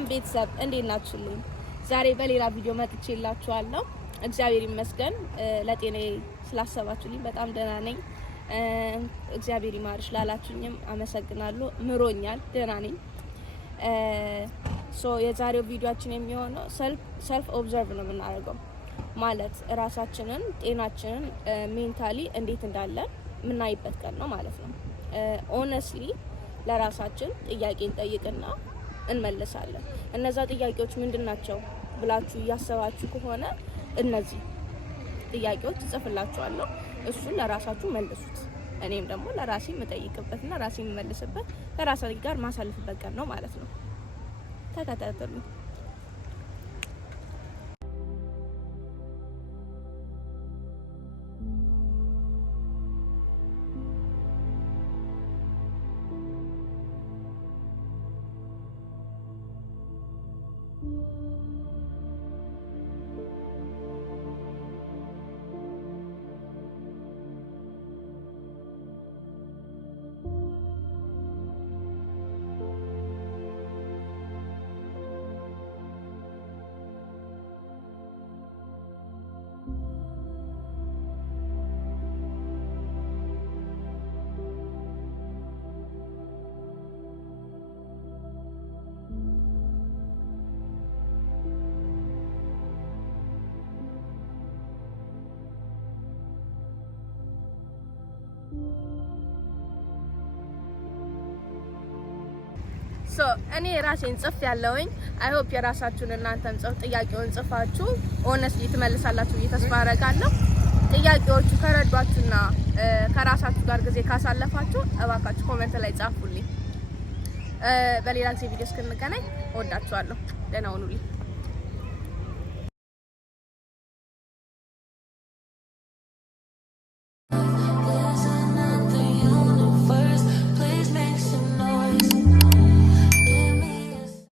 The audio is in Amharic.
ሰላም ቤተሰብ እንዴት ናችሁልኝ? ዛሬ በሌላ ቪዲዮ መጥቼላችኋለሁ። እግዚአብሔር ይመስገን ለጤናዬ ስላሰባችሁልኝ በጣም ደህና ነኝ። እግዚአብሔር ይማርሽ ላላችሁኝም አመሰግናለሁ። ምሮኛል፣ ደህና ነኝ። የዛሬው ቪዲዮአችን የሚሆነው ሰልፍ ኦብዘርቭ ነው የምናደርገው። ማለት ራሳችንን ጤናችንን ሜንታሊ እንዴት እንዳለን የምናይበት ቀን ነው ማለት ነው። ኦነስትሊ ለራሳችን ጥያቄ እንጠይቅና እንመልሳለን። እነዛ ጥያቄዎች ምንድናቸው ብላችሁ እያሰባችሁ ከሆነ እነዚህ ጥያቄዎች እጽፍላችኋለሁ። እሱን ለራሳችሁ መልሱት። እኔም ደግሞ ለራሴ የምጠይቅበትና ራሴ የምመልስበት ከራሴ ጋር ማሳለፍበት ቀን ነው ማለት ነው። ተከታተሉ። እኔ ራሴን ጽፍ ያለውኝ አይ ሆፕ የራሳችሁን እናንተም ጽፍ ጥያቄውን ጽፋችሁ ኦነስትሊ ትመልሳላችሁ ብዬ ተስፋ አደርጋለሁ። ጥያቄዎቹ ከረዷችሁና ከራሳችሁ ጋር ጊዜ ካሳለፋችሁ እባካችሁ ኮሜንት ላይ ጻፉልኝ። በሌላ ጊዜ ቪዲዮ እስክንገናኝ እወዳችኋለሁ። ደህና ሁኑልኝ።